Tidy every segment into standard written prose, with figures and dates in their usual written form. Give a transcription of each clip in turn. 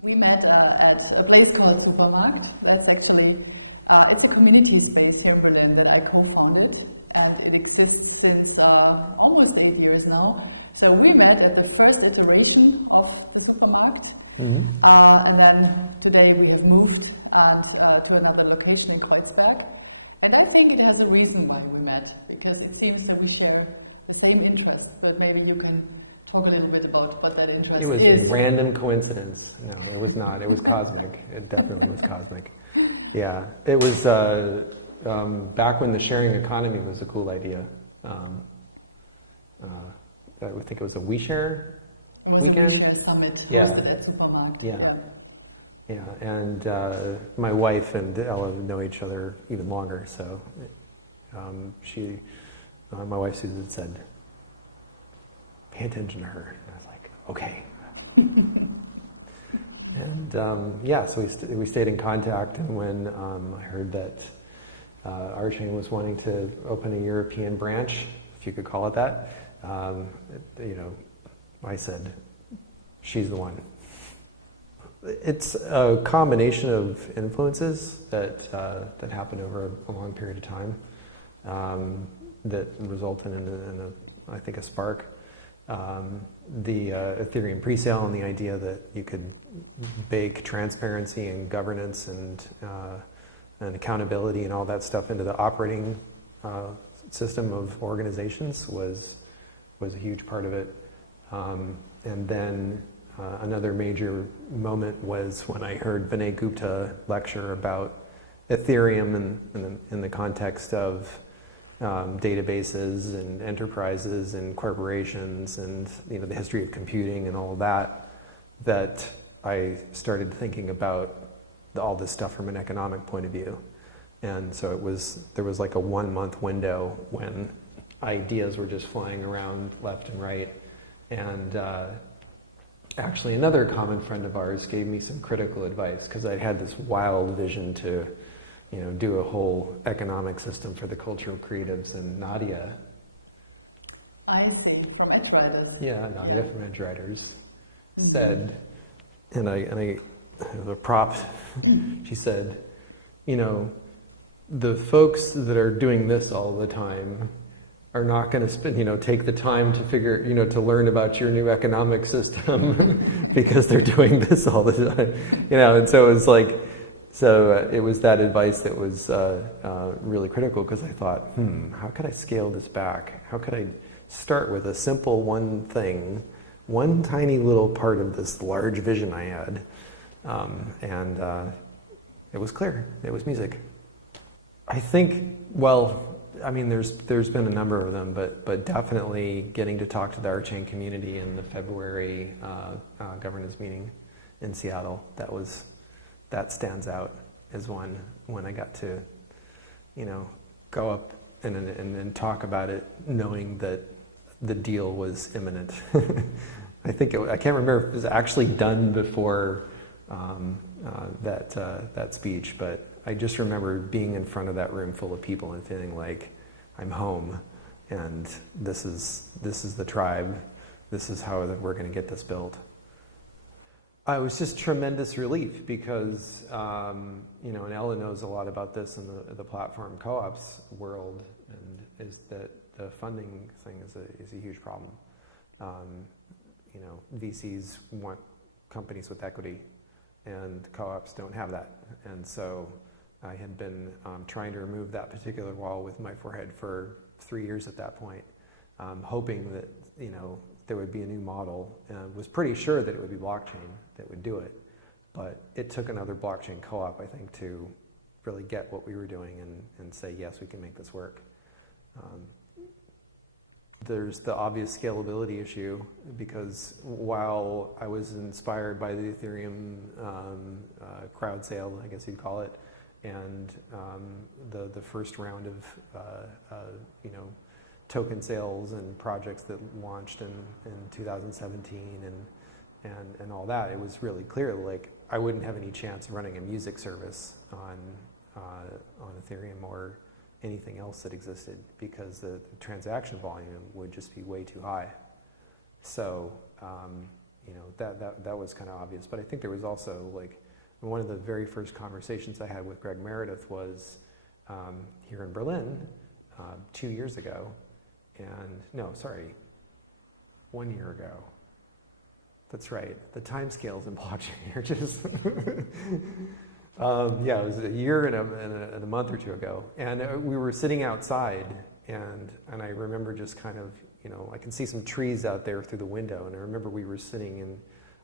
We met at a place called Supermarkt. That's actually, it's a community space here in Berlin that I co-founded, and it exists since almost 8 years now. So we met at the first iteration of the Supermarkt, and then today we have moved and to another location in Kreuzberg. And I think it has a reason why we met, because it seems that we share the same interest, but maybe you can talk a little bit about what that interest is. It was a random coincidence. No, it was not. It was cosmic. It definitely was cosmic. Yeah, it was back when the sharing economy was a cool idea. I think it was a WeShare. It was a WeShare summit hosted at Supermarkt. Yeah, and my wife and Ella know each other even longer, so my wife Susan said, pay attention to her. I was like, okay. And so we stayed in contact, and when I heard that RCON was wanting to open a European branch, if you could call it that, I said, she's the one. It's a combination of influences that happened over a long period of time that resulted in I think a spark. The Ethereum presale and the idea that you could bake transparency and governance and accountability and all that stuff into the operating system of organizations was a huge part of it. And then another major moment was when I heard Vinay Gupta lecture about Ethereum in the context of databases and enterprises and corporations and the history of computing and all of that I started thinking about all this stuff from an economic point of view. And so there was like a 1 month window when ideas were just flying around left and right. And actually another common friend of ours gave me some critical advice, because I had this wild vision to do a whole economic system for the cultural creatives, and Nadia. I see, from Edge Riders. Yeah, Nadia from Edge Riders said, and I have a prop, she said, the folks that are doing this all the time are not going to spend, take the time to figure, to learn about your new economic system because they're doing this all the time, and so it was like, it was that advice that was really critical, because I thought, how could I scale this back? How could I start with a simple one thing, one tiny little part of this large vision I had, and it was clear. It was music. I think, there's been a number of them, but definitely getting to talk to the RCON community in the February governance meeting in Seattle, that stands out as one when I got to, go up and talk about it, knowing that the deal was imminent. I can't remember if it was actually done before that speech, but I just remember being in front of that room full of people and feeling like I'm home, and this is the tribe. This is how we're going to get this built. I was just tremendous relief, because and Ella knows a lot about this in the platform co-ops world, and is that the funding thing is a huge problem. VCs want companies with equity, and co-ops don't have that, and so I had been trying to remove that particular wall with my forehead for 3 years at that point, hoping that there would be a new model, and was pretty sure that it would be blockchain that would do it. But it took another blockchain co-op, I think, to really get what we were doing and say, yes, we can make this work. There's the obvious scalability issue, because while I was inspired by the Ethereum crowd sale, I guess you'd call it, and the first round of token sales and projects that launched in 2017 and all that, it was really clear, like, I wouldn't have any chance of running a music service on Ethereum or anything else that existed, because the transaction volume would just be way too high. So that was kind of obvious. But I think there was also, like, one of the very first conversations I had with Greg Meredith was here in Berlin 2 years ago, and no, sorry, 1 year ago. That's right. The timescales in blockchain are just yeah, it was a year and a month or two ago, and we were sitting outside, and I remember just kind of, I can see some trees out there through the window, and I remember we were sitting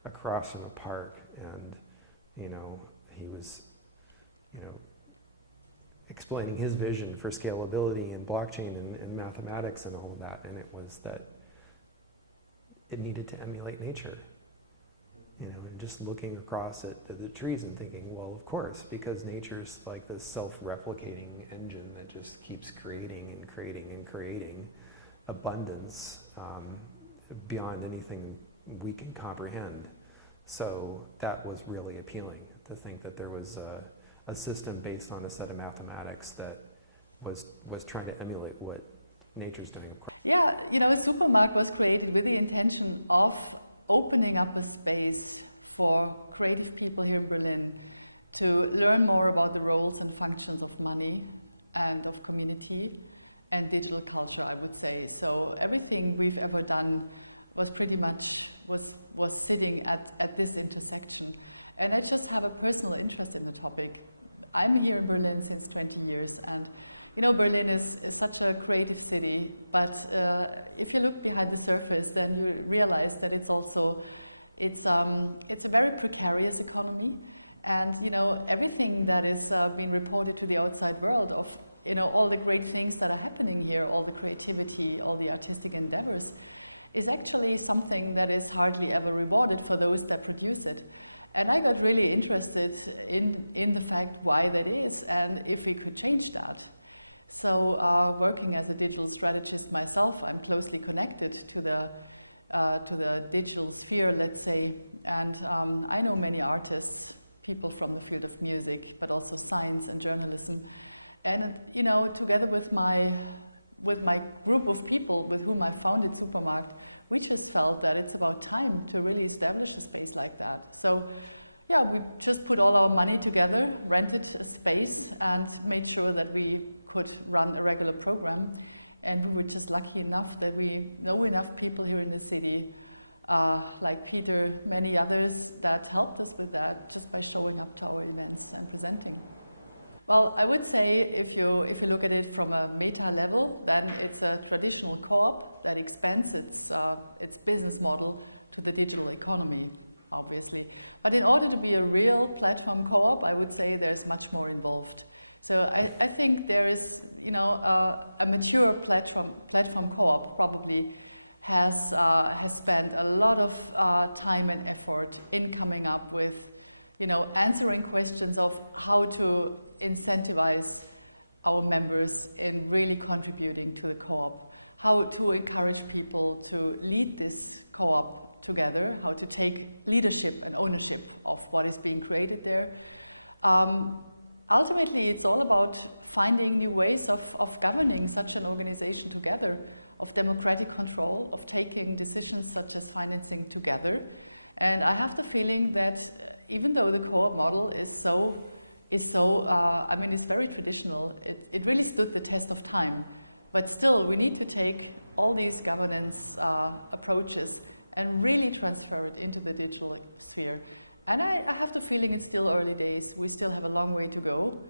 across from a park, and he was explaining his vision for scalability and blockchain and mathematics and all of that, and it was that it needed to emulate nature. And just looking across at the trees and thinking, well, of course, because nature's like this self-replicating engine that just keeps creating and creating and creating abundance beyond anything we can comprehend. So that was really appealing, to think that there was a system based on a set of mathematics that was trying to emulate what nature's doing. Yeah, Supermarkt was created with the intention of opening up a space for creative people here in Berlin to learn more about the roles and functions of money and of community and digital culture, I would say. So everything we've ever done was pretty much was sitting at this intersection. And I just have a personal interest in the topic. I'm here in Berlin since 20 years, and Berlin is such a creative city, but if you look behind the surface, then you realize that it's a very precarious economy, and everything that is being reported to the outside world of all the great things that are happening here, all the creativity, all the artistic endeavors, is actually something that is hardly ever rewarded for those that produce it. And I got really interested in the fact why that is, and if we could change that. So working as a digital strategist myself, I'm closely connected to the digital sphere, let's say, and I know many artists, people from the field of music, but also science and journalism. And together with my group of people with whom I founded Supermarkt, we just felt that it's about time to really establish a space like that. So yeah, we just put all our money together, rented a space, and made sure that we could run a regular program. And we were just lucky enough that we know enough people here in the city, like Peter, many others, that helped us with that just by showing up to our events and presenting. Well, I would say if you look at it from a meta level, then it's a traditional co-op that expands its business model to the digital economy, obviously. But in order to be a real platform co-op, I would say there's much more involved. So I think there is, a mature platform co-op probably has spent a lot of time and effort in coming up with, answering questions of how to incentivize our members in really contributing to the co-op, how to encourage people to lead this co-op together, how to take leadership and ownership of what is being created there. Ultimately, it's all about finding new ways of governing such an organization together, of democratic control, of taking decisions such as financing together. And I have the feeling that even though the co-op model is very traditional, it really stood the test of time. But still, we need to take all these governance approaches and really transfer it into the digital sphere. And I have the feeling it's still early days. We still have a long way to go.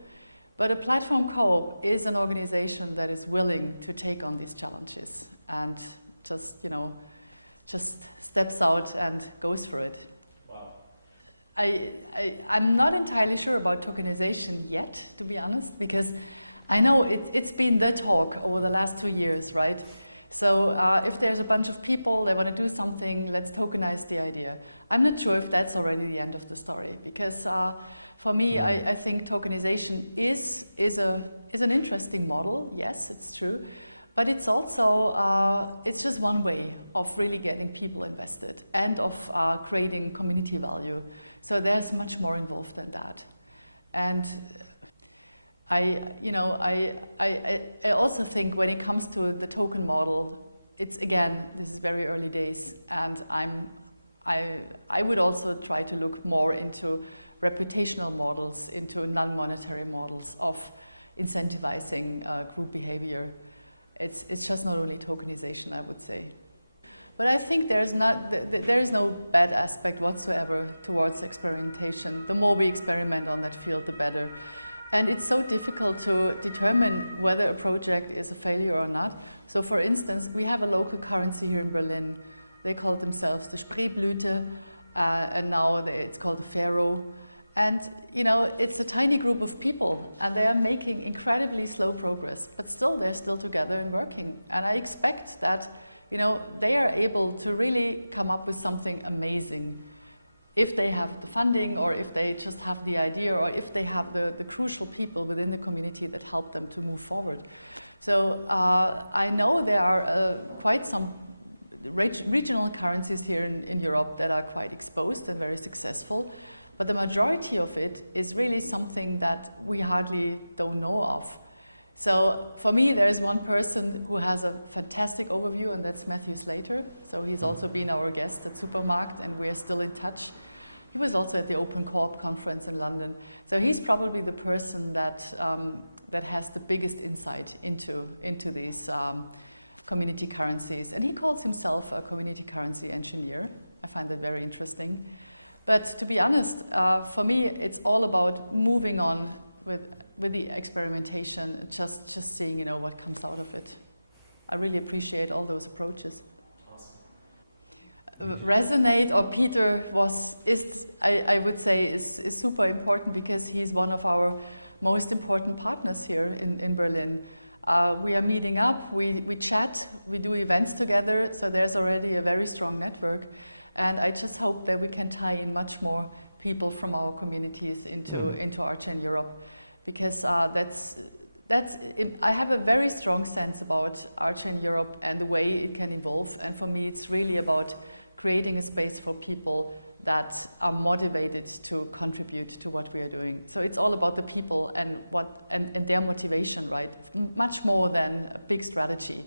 But a platform co-op is an organization that is willing to take on these challenges and just steps out and goes for it. Wow. I'm not entirely sure about tokenization yet, to be honest, because I know it's been the talk over the last 2 years, right? So if there's a bunch of people, they want to do something, let's tokenize the idea. I'm not sure if that's already the end of the story, because for me, I think tokenization is an interesting model. Yes, it's true. But it's also, it's just one way of really getting people invested and of creating community value. So there's much more involved than that. And I also think when it comes to the token model, it's, again, this is very early days, and I'm I would also try to look more into reputational models, into non-monetary models of incentivizing group behavior. It's just not only tokenization, I would say. But I think there is no bad aspect whatsoever towards experimentation. The more we experiment on that field, the better. And it's so difficult to determine whether a project is a failure or not. So for instance, we have a local currency here in Berlin. They call themselves the Spreeblüte, and now it's called the Pharaoh. And you know, it's a tiny group of people, and they are making incredibly slow progress, but still they're still together and working. And I expect that, you know, they are able to really come up with something amazing if they have the funding, or if they just have the idea, or if they have the crucial people within the community that help them to move forward. So I know there are quite some regional currencies here in Europe that are quite exposed and very successful. But the majority of it is really something that we hardly don't know of. So for me, there is one person who has a fantastic overview, and that's Matthew Slater. So he's also been our guest at Supermarkt, and we are still in touch. He was also at the Open Co-op conference in London. So he's probably the person that has the biggest insight into these community currencies. And he calls himself a community currency engineer. I find that very interesting. But to be honest, for me, it's all about moving on with the experimentation, just seeing, you know, what comes out of it. I really appreciate all those approaches. Resonate, or Peter I would say is super important, because he's one of our most important partners here in Berlin. We are meeting up, we chat, we do events together, so there's already a very strong network. And I just hope that we can tie in much more people from our communities into RCON Europe, because I have a very strong sense about RCON Europe and the way it can evolve. And for me, it's really about creating a space for people that are motivated to contribute to what we are doing. So it's all about the people and their motivation, right? Much more than a big strategy.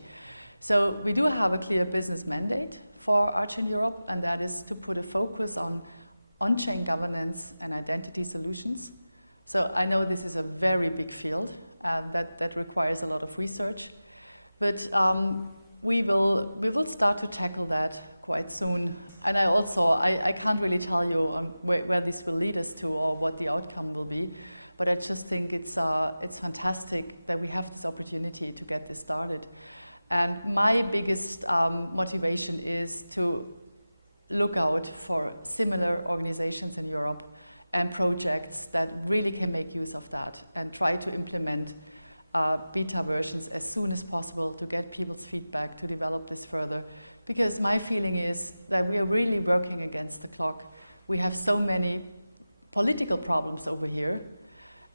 So we do have a clear business mandate for RCON Europe, and that is to put a focus on on-chain governance and identity solutions. So I know this is a very big field that requires a lot of research, but we will start to tackle that quite soon. And I can't really tell you where this will lead us to or what the outcome will be, but I just think it's fantastic that we have this opportunity to get this started. And my biggest motivation is to look out for similar organizations in Europe and projects that really can make use of that, and try to implement beta versions as soon as possible to get people's feedback to develop this further. Because my feeling is that we are really working against the clock. We have so many political problems over here,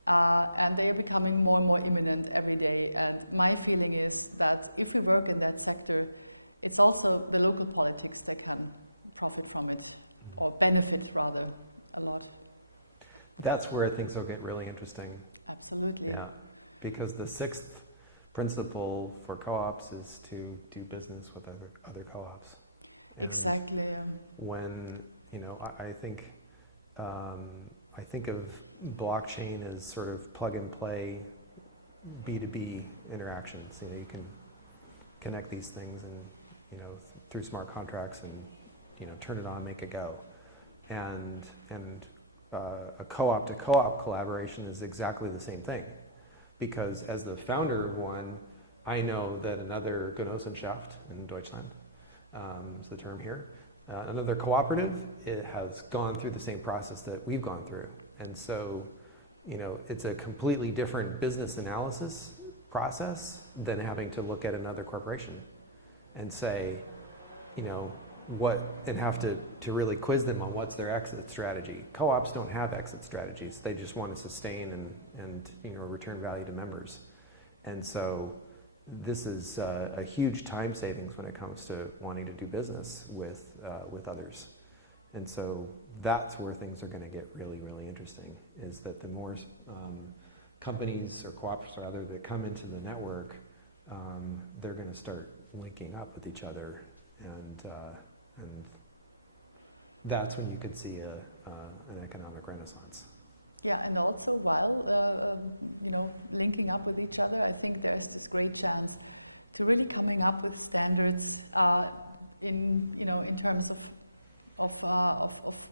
and they are becoming more and more imminent every day. And my feeling is that if we work in that sector, it's also the local politics that can profit from it, or benefit rather, a lot. That's where things will get really interesting. Absolutely. Yeah, because the sixth principle for co-ops is to do business with other co-ops. And exactly. When, you know, I think of blockchain as sort of plug and play B2B interactions. You know, you can connect these things and, you know, through smart contracts, and, you know, turn it on, make it go. And a co-op to co-op collaboration is exactly the same thing, because as the founder of one, I know that another Genossenschaft in Deutschland is the term here. Another cooperative, it has gone through the same process that we've gone through. And so, you know, it's a completely different business analysis process than having to look at another corporation and say, you know, and have to really quiz them on what's their exit strategy. Co-ops don't have exit strategies. They just want to sustain and you know, return value to members. And so this is a huge time savings when it comes to wanting to do business with others. And so that's where things are going to get really, really interesting, is that the more companies or co-ops rather that come into the network, they're going to start linking up with each other and that's when you could see an economic renaissance. Yeah, and also while linking up with each other, I think there's this great chance to really coming up with standards in terms of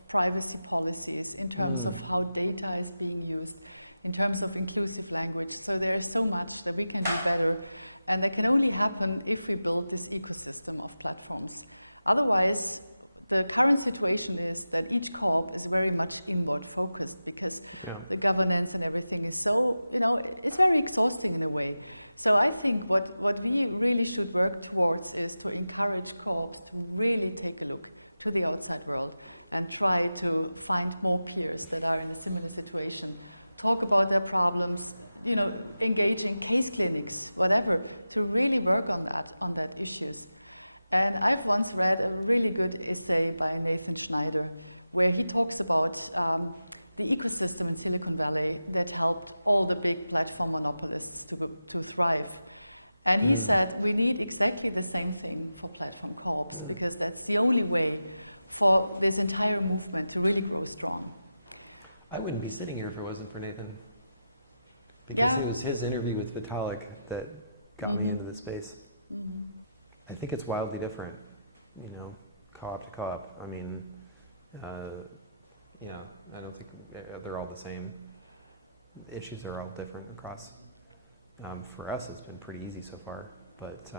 privacy policies, in terms of how data is being used, in terms of inclusive language. So there is so much that we can do better, and that can only happen if we build this ecosystem of platforms. Otherwise, the current situation is that each co-op is very much inward focused, because the governance and everything is so, it's very exhausting in a way. So I think what we really should work towards is to encourage co-ops to really take a look to the outside world and try to find more peers that are in a similar situation, talk about their problems, engage in case clinics, whatever, to really work on that issues. And I've once read a really good essay by Nathan Schneider, where he talks about the ecosystem in Silicon Valley that helped all the big platform monopolists to thrive. And he said, we need exactly the same thing for platform co-ops, because that's the only way for this entire movement to really grow strong. I wouldn't be sitting here if it wasn't for Nathan. Because it was his interview with Vitalik that got me into the space. I think it's wildly different, co-op to co-op. I mean, I don't think they're all the same. Issues are all different across. For us, it's been pretty easy so far, but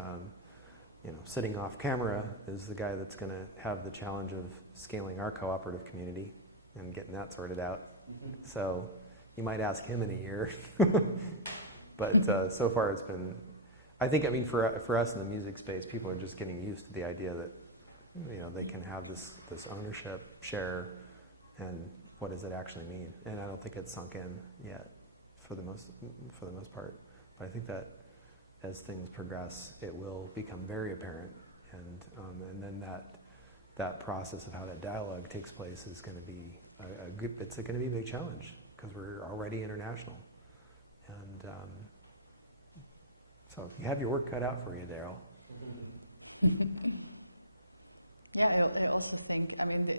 sitting off camera is the guy that's going to have the challenge of scaling our cooperative community and getting that sorted out. So you might ask him in a year, but so far it's been. I think, for us in the music space, people are just getting used to the idea that, they can have this ownership share, and what does it actually mean? And I don't think it's sunk in yet, for the most part. But I think that as things progress, it will become very apparent, and then that process of how that dialogue takes place is going to be it's going to be a big challenge, because we're already international, and. So you have your work cut out for you, Daryl. Yeah, I also think,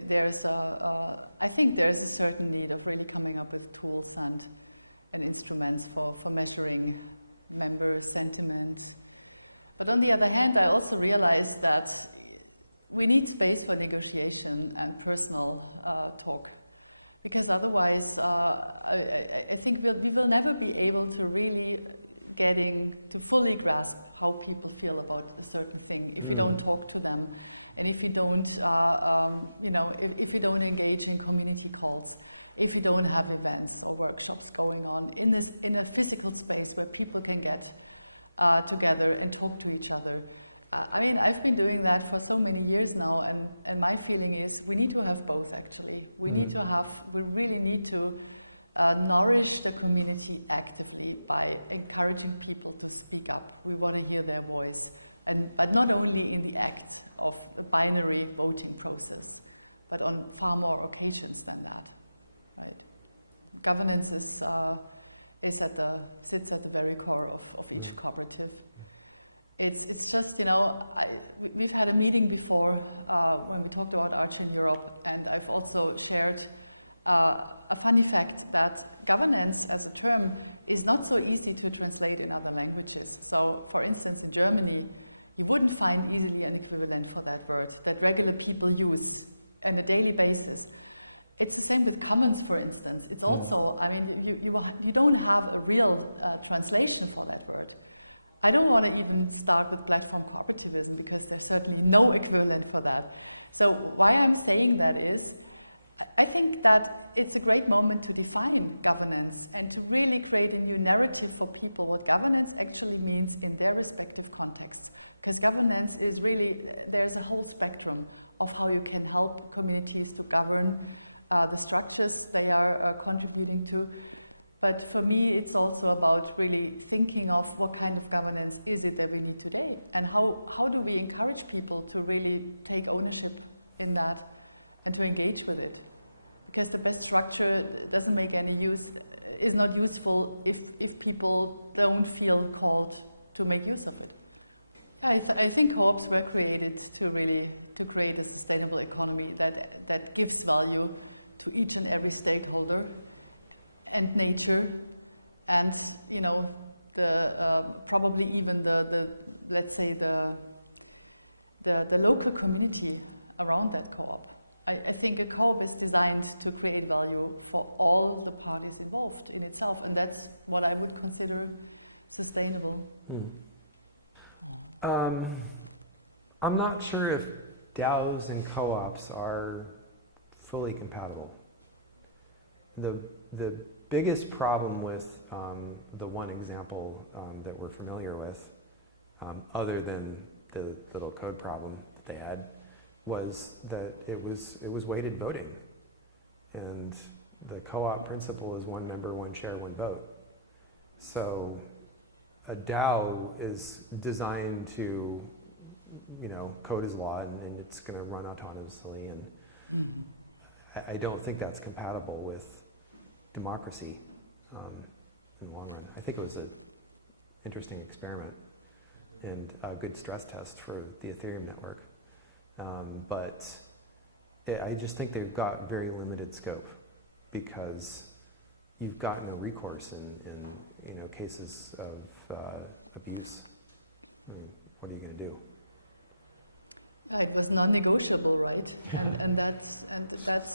there's a certain need of really coming up with tools and instruments for measuring member sentiment. But on the other hand, I also realize that we need space for negotiation and personal talk. Because otherwise, I think we will never be able to really getting to fully grasp how people feel about a certain thing if you don't talk to them, and if you don't, if you don't engage in community calls, if you don't have events or workshops going on in a physical space where people can get together and talk to each other. I've been doing that for so many years now, and my feeling is we need to have both, actually. We really need to nourish the community actively by encouraging people to speak up. We want to hear their voice, but not only in the act of a binary voting process, but on far more occasions than that, right? Governance sits at the very core of each cooperative. It's just, we've had a meeting before when we talked about Archer in Europe, and I've also shared a funny fact that governance as a term is not so easy to translate in other languages. So, for instance, in Germany, you wouldn't find easily an equivalent for that word that regular people use on a daily basis. It's the same with commons, for instance. It's also, you don't have a real translation for that word. I don't want to even start with platform cooperativism, because there's certainly no equivalent for that. So why I'm saying that is, I think that it's a great moment to define governance and to really create a new narrative for people what governance actually means in their respective contexts. Because governance is really, there's a whole spectrum of how you can help communities to govern the structures they are contributing to. But for me, it's also about really thinking of what kind of governance is it that we need today, and how do we encourage people to really take ownership in that and to engage with it. Because the best structure doesn't make any use, is not useful if people don't feel called to make use of it. I think co-ops were created to create a sustainable economy that gives value to each and every stakeholder and nature, and the probably even the let's say the local community around that co-op. I think a co-op is designed to create value for all the parties involved in itself, and that's what I would consider sustainable. I'm not sure if DAOs and co-ops are fully compatible. The biggest problem with the one example that we're familiar with, other than the little code problem that they had, was that it was weighted voting, and the co-op principle is one member, one share, one vote. So a DAO is designed to, code is law, and it's going to run autonomously, and I don't think that's compatible with democracy in the long run. I think it was an interesting experiment and a good stress test for the Ethereum network. But I just think they've got very limited scope, because you've got no recourse in cases of abuse. I mean, what are you going to do? Yeah, it was non-negotiable, right? And that's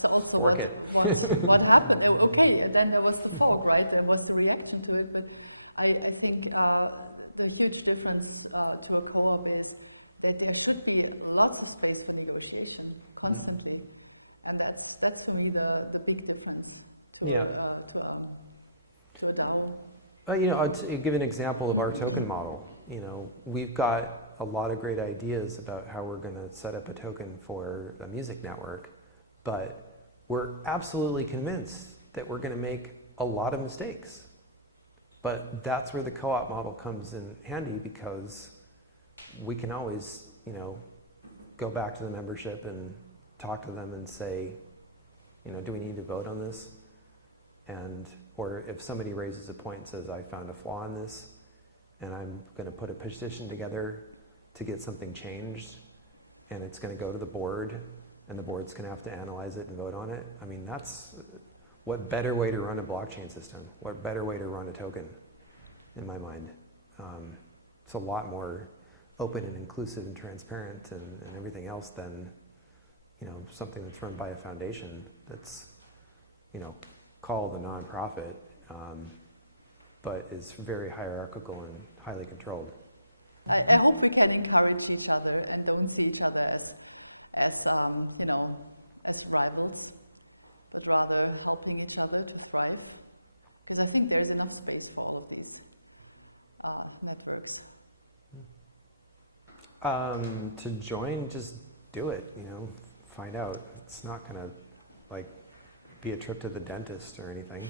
also what happened. Okay, and then there was the fork, right? There was the reaction to it. But I think the huge difference to a co-op is that there should be lots of space for negotiation constantly, and that's for me the big difference to a DAO. I'll give an example of our token model. We've got a lot of great ideas about how we're going to set up a token for a music network, but we're absolutely convinced that we're going to make a lot of mistakes. But that's where the co-op model comes in handy, because we can always, go back to the membership and talk to them and say, do we need to vote on this? Or if somebody raises a point and says, I found a flaw in this, and I'm going to put a petition together to get something changed, and it's going to go to the board, and the board's going to have to analyze it and vote on it. I mean, what better way to run a blockchain system? What better way to run a token, in my mind? It's a lot more open and inclusive and transparent and everything else than, something that's run by a foundation that's, called a nonprofit, but is very hierarchical and highly controlled. I hope we can encourage each other and don't see each other as rivals, but rather helping each other to thrive, because I think there's enough space for all of these networks. To join, just do it. Find out. It's not going to be a trip to the dentist or anything.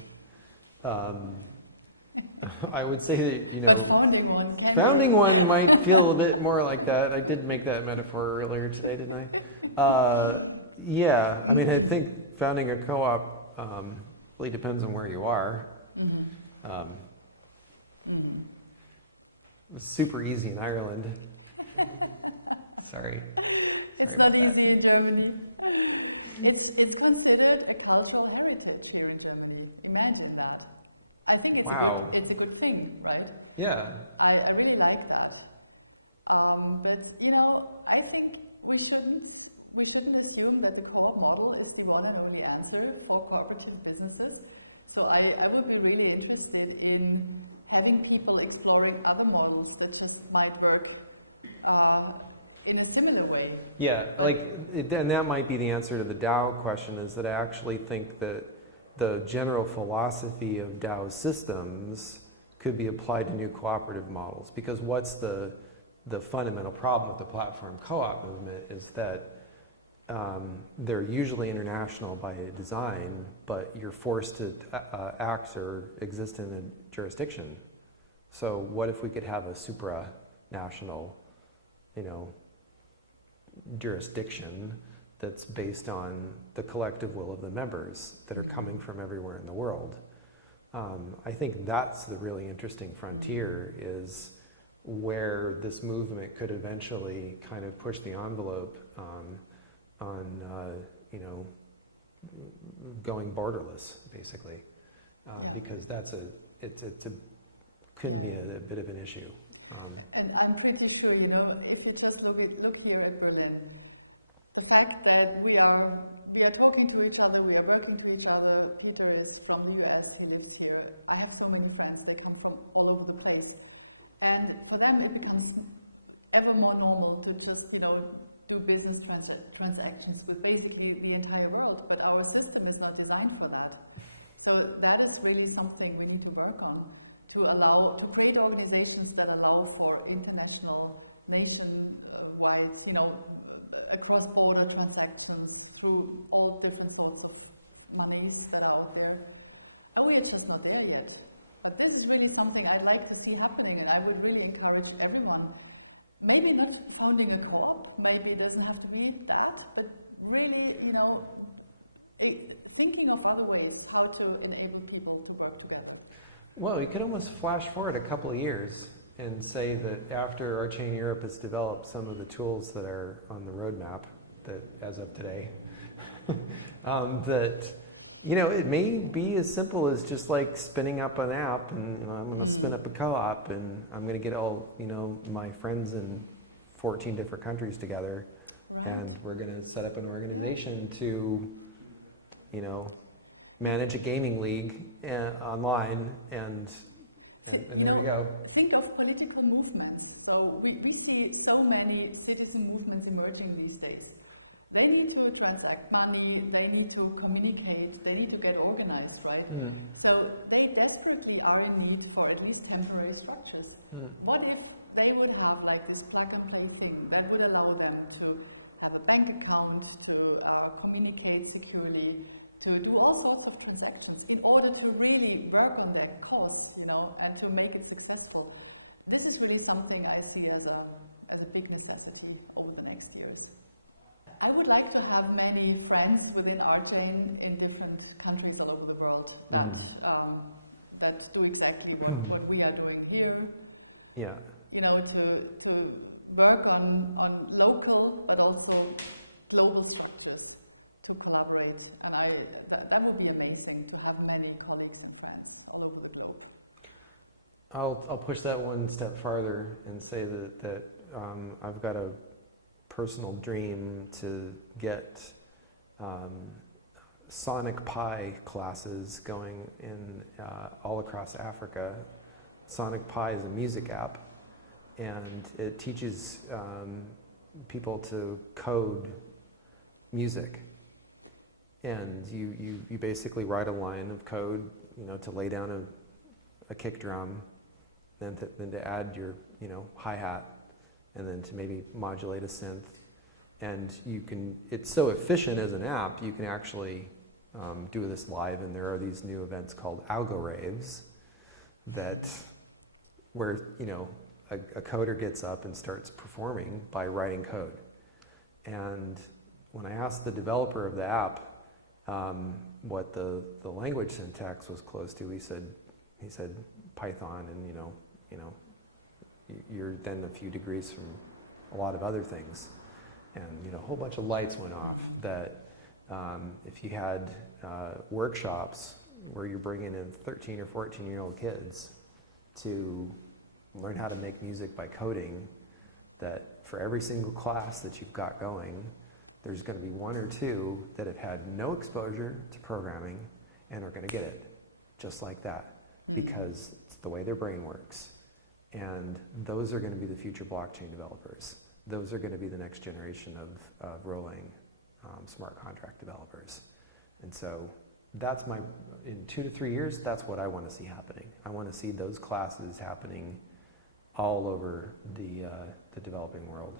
I would say that, But founding one can be. Founding one might feel a bit more like that. I did make that metaphor earlier today, didn't I? Yeah. I mean, I think founding a co-op really depends on where you are. It's super easy in Ireland. Sorry. It's not easy in Germany. It's considered a cultural heritage here in Germany. Imagine that. I think it's a good thing, right? Yeah. I really like that. But I think we shouldn't assume that the co-op model is the one and only answer for cooperative businesses. So I would be really interested in having people exploring other models that just might work in a similar way. Yeah, and that might be the answer to the DAO question, is that I actually think that the general philosophy of DAO systems could be applied to new cooperative models. Because what's the fundamental problem with the platform co-op movement is that they're usually international by design, but you're forced to act or exist in a jurisdiction. So what if we could have a supranational, jurisdiction that's based on the collective will of the members that are coming from everywhere in the world? I think that's the really interesting frontier, is where this movement could eventually kind of push the envelope on going borderless, basically, because could be a bit of an issue. And I'm pretty sure, if you just look here at Berlin, the fact that we are talking to each other, we are working to each other. Peter is from the US, he lives here. I have so many friends, they come from all over the place. And for them it becomes ever more normal to just, do business transactions with basically the entire world. But our system is not designed for that. So that is really something we need to work on, to create organizations that allow for international, nation-wide, across-border transactions through all different sorts of monies that are out there. And we are just not there yet. But this is really something I'd like to see happening, and I would really encourage everyone, maybe not founding a co-op, maybe it doesn't have to be that, but really, thinking of other ways how to enable people to work together. Well, you can almost flash forward a couple of years and say that after RCON Europe has developed some of the tools that are on the roadmap, that as of today, that it may be as simple as just like spinning up an app, and I'm going to spin up a co-op, and I'm going to get all my friends in 14 different countries together, and we're going to set up an organization to manage a gaming league online, and think of political movements. So we see so many citizen movements emerging these days. They need to transact money, they need to communicate, they need to get organized, right? So they desperately are in need for at least temporary structures. What if they would have like this plug and play thing that would allow them to have a bank account, to communicate securely, to do all sorts of transactions in order to really work on their cause, and to make it successful. This is really something I see as a big necessity over the next years. I would like to have many friends within RCON in different countries all over the world that do exactly what we are doing here. Yeah. To work on local but also global structures to collaborate, and that would be amazing to have many colleagues and friends all over the globe. I'll push that one step farther and say that I've got a personal dream to get Sonic Pi classes going in all across Africa. Sonic Pi is a music app, and it teaches people to code music. And you basically write a line of code, to lay down a kick drum, then to add your hi-hat, and then to maybe modulate a synth. And it's so efficient as an app, you can actually do this live, and there are these new events called algo raves where a coder gets up and starts performing by writing code. And when I asked the developer of the app what the language syntax was close to, he said Python, and you're then a few degrees from a lot of other things, and a whole bunch of lights went off. That if you had workshops where you're bringing in 13 or 14-year-old kids to learn how to make music by coding, that for every single class that you've got going, there's going to be one or two that have had no exposure to programming and are going to get it just like that, because it's the way their brain works. And those are going to be the future blockchain developers. Those are going to be the next generation of rolling smart contract developers. And so that's in 2 to 3 years, that's what I want to see happening. I want to see those classes happening all over the developing world.